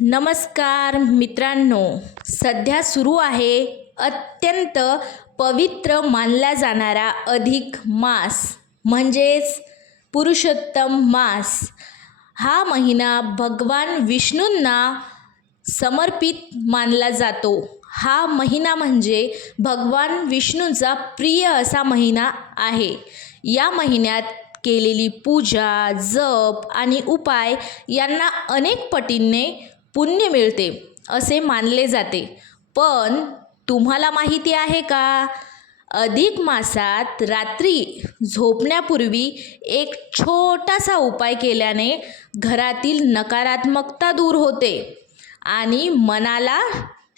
नमस्कार मित्रांनो, सध्या सुरू आहे अत्यंत पवित्र मानला जाणारा अधिक मास म्हणजेच पुरुषोत्तम मास। हा महिना भगवान विष्णूंना समर्पित मानला जातो। हा महिना म्हणजे भगवान विष्णूंचा प्रिय असा महिना आहे। या महिन्यात केलेली पूजा, जप आणि उपाय यांना अनेक पटीने पुण्य मिळते असे मानले जाते। पण तुम्हाला माहिती आहे का, अधिक मासात रात्री झोपण्यापूर्वी एक छोटासा उपाय केल्याने घरातील नकारात्मकता दूर होते आणि मनाला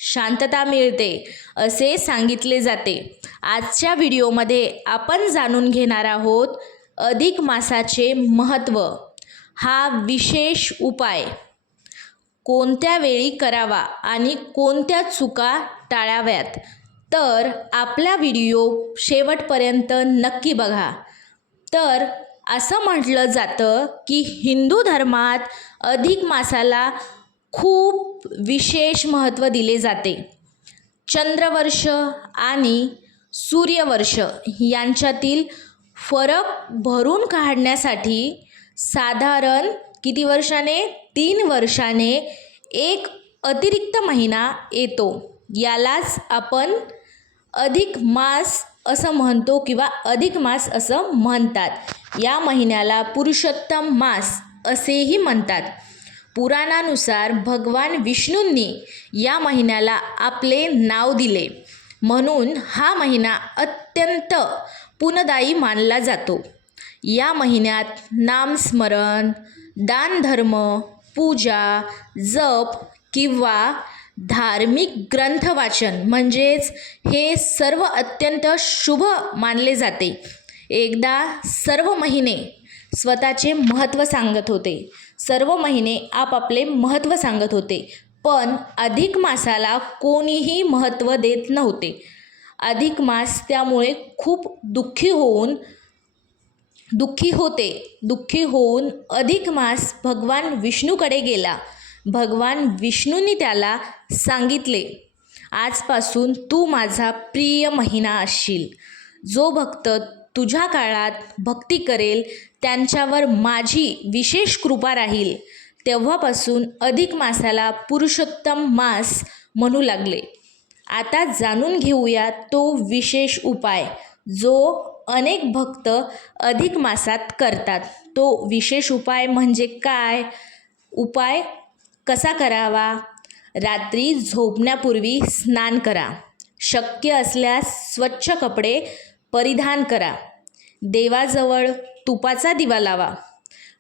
शांतता मिळते असे सांगितले जाते। आजच्या व्हिडिओमध्ये आपण जाणून घेणार आहोत अधिक मासाचे महत्त्व, हा विशेष उपाय कोणत्या वेळी करावा आणि कोणत्या चुका टाळाव्यात। तर आपला व्हिडिओ शेवटपर्यंत नक्की बघा। तर असं म्हटलं जातं की हिंदू धर्मात अधिक मासाला खूप विशेष महत्त्व दिले जाते। चंद्रवर्ष आणि सूर्यवर्ष यांच्यातील फरक भरून काढण्यासाठी साधारण किती वर्षाने 3 वर्षाने एक अतिरिक्त महिना येतो। यालाच आपण अधिक मास असं म्हणतो किंवा अधिक मास असं म्हणतात। या महिन्याला पुरुषोत्तम मास असेही म्हणतात। पुराणानुसार भगवान विष्णूंनी या महिन्याला आपले नाव दिले, म्हणून हा महिना अत्यंत पुण्यदायी मानला जातो। या महिन्यात नामस्मरण, दानधर्म, पूजा, जप किंवा धार्मिक ग्रंथ वाचन म्हणजेच हे सर्व अत्यंत शुभ मानले जाते। एकदा सर्व महिने स्वतःचे महत्त्व सांगत होते, सर्व महिने आपापले महत्त्व सांगत होते, पण अधिक मासाला कोणीही महत्त्व देत नव्हते। अधिक मास त्यामुळे खूप दुःखी होऊन अधिक मास भगवान विष्णूकडे गेला। भगवान विष्णूंनी त्याला सांगितले, आजपासून तू माझा प्रिय महिना असशील। जो भक्त तुझ्या काळात भक्ती करेल त्यांच्यावर माझी विशेष कृपा राहील। तेव्हापासून अधिक मासाला पुरुषोत्तम मास म्हणू लागले। आता जाणून घेऊया तो विशेष उपाय जो अनेक भक्त अधिक मासात करतात। तो विशेष उपाय म्हणजे काय? उपाय कसा करावा? रात्री झोपण्यापूर्वी स्नान करा। शक्य असल्यास स्वच्छ कपडे परिधान करा। देवाजवळ तुपाचा दिवा लावा।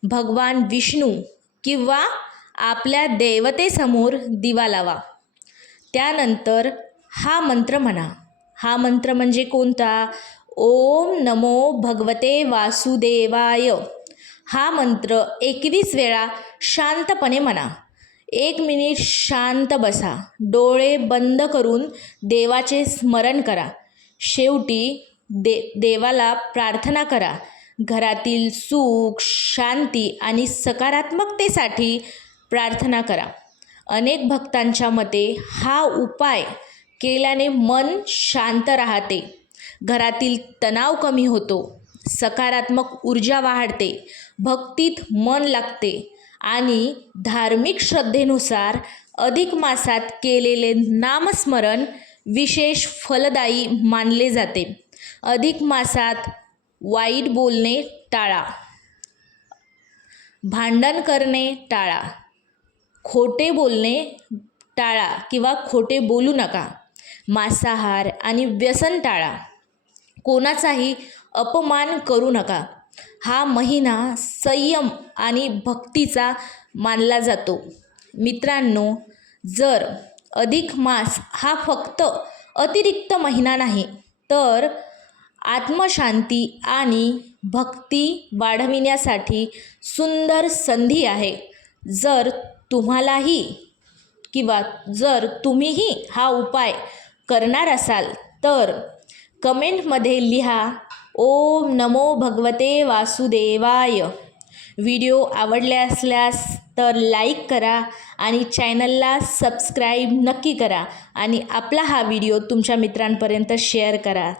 भगवान विष्णू किंवा आपल्या देवतेसमोर दिवा लावा। त्यानंतर हा मंत्र म्हणा। हा मंत्र म्हणजे कोणता? ओम नमो भगवते वासुदेवाय। हा मंत्र 21 वेळा शांतपणे म्हणा। 1 मिनिट शांत बसा, डोळे बंद करून देवाचे स्मरण करा। शेवटी देवाला प्रार्थना करा। घरातील सुख, शांती आणि सकारात्मकतेसाठी प्रार्थना करा। अनेक भक्तांच्या मते हा उपाय केल्याने मन शांत राहते, घरातील तणाव कमी होतो, सकारात्मक ऊर्जा वाढते, भक्तीत मन लागते आणि धार्मिक श्रद्धेनुसार अधिक मासात केलेले नामस्मरण विशेष फलदायी मानले जाते। अधिक मासात वाईट बोलणे टाळा, भांडण करणे टाळा, खोटे बोलणे टाळा किंवा खोटे बोलू नका, मांसाहार आणि व्यसन टाळा, कोणाचाही अपमान करू नका। हा महिना संयम आणि भक्तीचा मानला जातो। मित्रांनो, जर अधिक मास हा फक्त अतिरिक्त महिना नाही, तर आत्मशांती आणि भक्ती वाढविण्यासाठी सुंदर संधी आहे। जर तुम्हीही हा उपाय करणार असाल तर कमेंटमध्ये लिहा ओम नमो भगवते वासुदेवाय। व्हिडिओ आवडले असल्यास तर लाईक करा आणि चॅनलला सबस्क्राईब नक्की करा आणि आपला हा व्हिडिओ तुमच्या मित्रांपर्यंत शेअर करा.